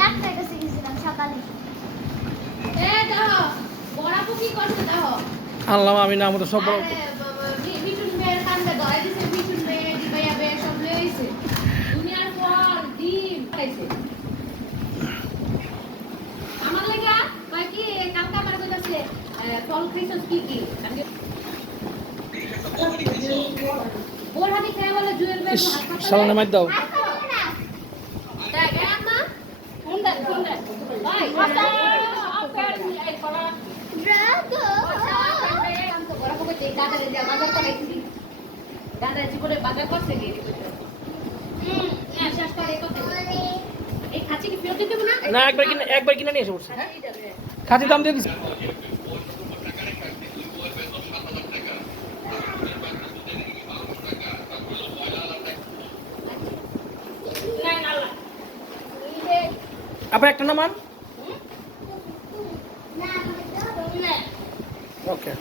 ডাক্তারের কাছে গেছিলাম সকালে। আল্লাহ আমি না আমাদের সব সালানে মার দাও। না একবার কিনে নিয়ে এসে পড়ছে। খাঁচি দাম দিয়ে দিচ্ছি। আপনার একটা নামান। ওকে।